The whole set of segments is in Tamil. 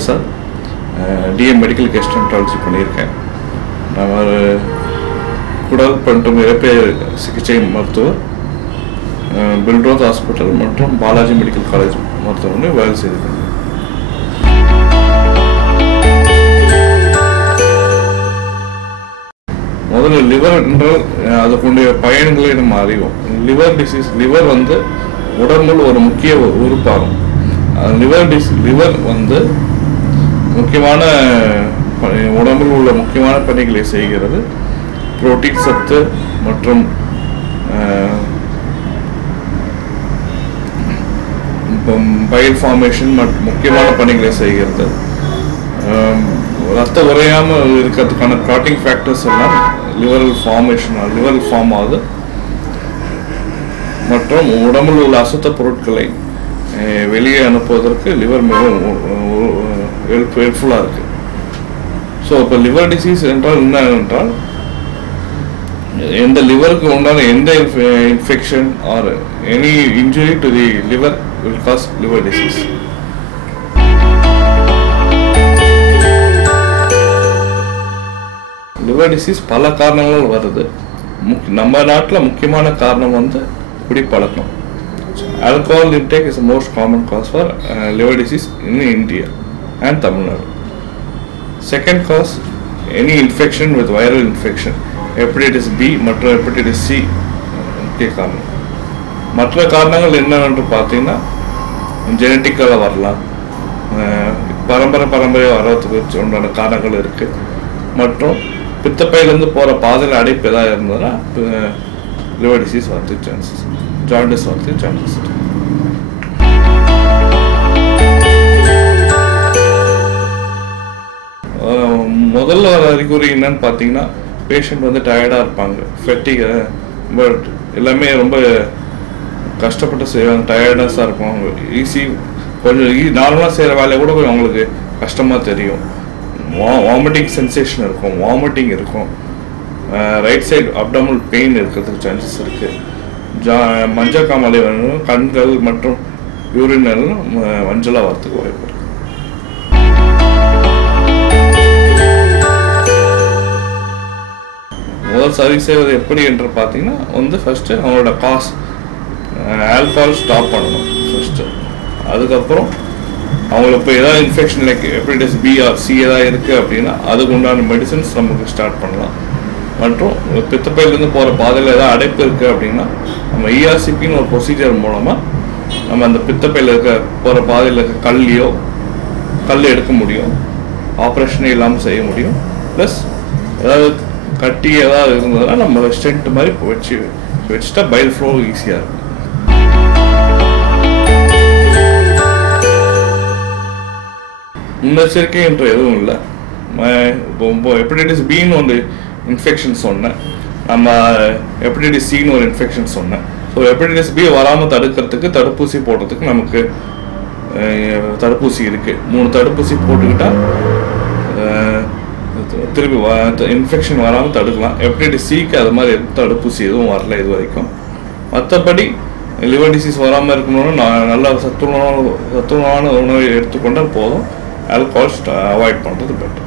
பிரசாத், டிஎம் மெடிக்கல் கெஸ்ட்ரான்டாலஜி பண்ணியிருக்கேன். நான் ஒரு குடல் மற்றும் இரைப்பையர் சிகிச்சை மருத்துவர், பில்ரோத் ஹாஸ்பிட்டல் மற்றும் பாலாஜி மெடிக்கல் காலேஜ் மருத்துவமனை வேலை செய்திருக்கேன். முதல்ல லிவர் என்றால் அதுக்குடைய பயன்களை நம்ம அறிவோம். லிவர் டிசீஸ், லிவர் வந்து உடம்புல ஒரு முக்கிய உறுப்பாகும். லிவர் வந்து முக்கியமான உடம்பில் உள்ள முக்கியமான பணிகளை செய்கிறது. புரோட்டீன் சத்து மற்றும் பைல் ஃபார்மேஷன் மற்றும் முக்கியமான பணிகளை செய்கிறது. ரத்த உறையாமல் இருக்கிறதுக்கான கிளாட்டிங் ஃபேக்டர்ஸ் எல்லாம் லிவரல் ஃபார்ம் ஆகுது. மற்றும் உடம்பில் உள்ள அசுத்த பொருட்களை வெளியே அனுப்புவதற்கு லிவர் மிகவும் ஹெல்ப்ஃபுல்லாக இருக்குது. ஸோ இப்போ லிவர் டிசீஸ் என்றால் என்ன என்றால், எந்த லிவருக்கு உண்டான எந்த infection or any injury to the liver will cause liver disease. Liver disease பல காரணங்களால் வருது. நம்ம நாட்டில் முக்கியமான காரணம் வந்து குடிப்பழக்கம். Alcohol intake is most common cause for liver disease in India and Tamil Nadu. Second cause, any infection with viral infection, hepatitis B மற்றும் hepatitis C முக்கிய காரணம். மற்ற காரணங்கள் என்னவென்று பார்த்தீங்கன்னா, ஜெனட்டிக்காக வரலாம், பரம்பரையாக வர்றதுக்கு உண்டான காரணங்கள் இருக்குது. மற்றும் பித்தப்பையிலேருந்து போகிற பாதையில் அடைப்பு எதாவது இருந்ததுன்னா லிவர் டிசீஸ் வரதுக்கு சான்சஸ், ஜாண்டிஸ் வரதுக்கு சான்சஸ். முதல்ல வர அறிகுறி என்னன்னு பார்த்தீங்கன்னா, பேஷண்ட் வந்து டயர்டாக இருப்பாங்க, ஃபெட்டிக், பட் எல்லாமே ரொம்ப கஷ்டப்பட்டு செய்வாங்க, டயர்டஸாக இருப்பாங்க. கொஞ்சம் நார்மலாக செய்கிற வேலையை கூட கொஞ்சம் அவங்களுக்கு கஷ்டமாக தெரியும். வாமிட்டிங் சென்சேஷன் இருக்கும், வாமிட்டிங் இருக்கும், ரைட் சைடு அப்டாமல் பெயின் இருக்கிறதுக்கு சான்சஸ் இருக்குது. மஞ்சள் காமாலை வேணும், கண்கள் மற்றும் யூரினல் மஞ்சளாக வரத்துக்கு வாய்ப்பு இருக்குது. முதல் சரி செய்வது எப்படி என்று பார்த்தீங்கன்னா வந்து ஃபஸ்ட்டு அவங்களோட ஆல்கஹால் ஸ்டாப் பண்ணணும் ஃபஸ்ட்டு. அதுக்கப்புறம் அவங்களுக்கு இப்போ ஏதாவது infection like hepatitis B or C ஏதாவது இருக்குது அப்படின்னா அதுக்கு உண்டான மெடிசன்ஸ் நமக்கு ஸ்டார்ட் பண்ணலாம். மற்றும் பித்தப்பையிலேருந்து போகிற பாதையில் ஏதாவது அடைப்பு இருக்குது அப்படின்னா நம்ம ERCPன்னு ஒரு ப்ரொசீஜர் மூலமாக நம்ம அந்த பித்தப்பையில் போகிற பாதையில் இருக்க கல் எடுக்க முடியும், ஆப்ரேஷனே இல்லாமல் செய்ய முடியும். ப்ளஸ் ஏதாவது கட்டி ஏதாவது இருந்ததுன்னா நம்ம ஸ்டென்ட் மாதிரி வச்சுட்டா பைல் ஃப்ளோ ஈஸியாக இருக்கும். முன்னெச்சரிக்கை என்ற எதுவும் இல்லை. இப்போ ஹெப்படைட்டிஸ் பின்னு ஒரு இன்ஃபெக்ஷன் சொன்னேன், நம்ம ஹெப்படைட்டிஸ் சின்னு ஒரு இன்ஃபெக்ஷன் சொன்னேன். ஸோ ஹெப்படைட்டிஸ் பி வராமல் தடுக்கிறதுக்கு தடுப்பூசி போடுறதுக்கு நமக்கு தடுப்பூசி இருக்குது. 3 தடுப்பூசி போட்டுக்கிட்டால் திருப்பி இன்ஃபெக்ஷன் வராமல் தடுக்கலாம். ஹெப்படைட்டிஸ் சிக்கு அது மாதிரி தடுப்பூசி எதுவும் வரல இது வரைக்கும். மற்றபடி லிவர் டிசீஸ் வராமல் இருக்கணும்னு நல்ல சத்துணவான உணவை எடுத்துக்கொண்டால் போதும். ஆல்கஹால் அவாய்ட் பண்ணுறது பெட்டர்.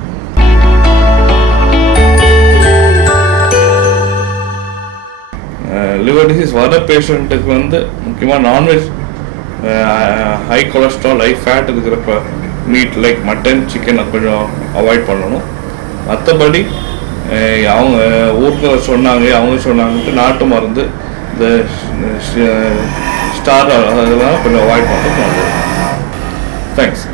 லிவர் டிசீஸ் வர பேஷண்ட்டுக்கு வந்து முக்கியமாக non veg, high cholesterol, high fat இருக்கிற மீட் லைக் மட்டன், சிக்கன் கொஞ்சம் அவாய்ட் பண்ணணும். மற்றபடி அவங்க ஊரில் சொன்னாங்கன்ட்டு நாட்டு மருந்து, இந்த ஸ்டார் அதெல்லாம் கொஞ்சம் அவாய்ட் பண்ணுறது நல்லது. தேங்க்ஸ்.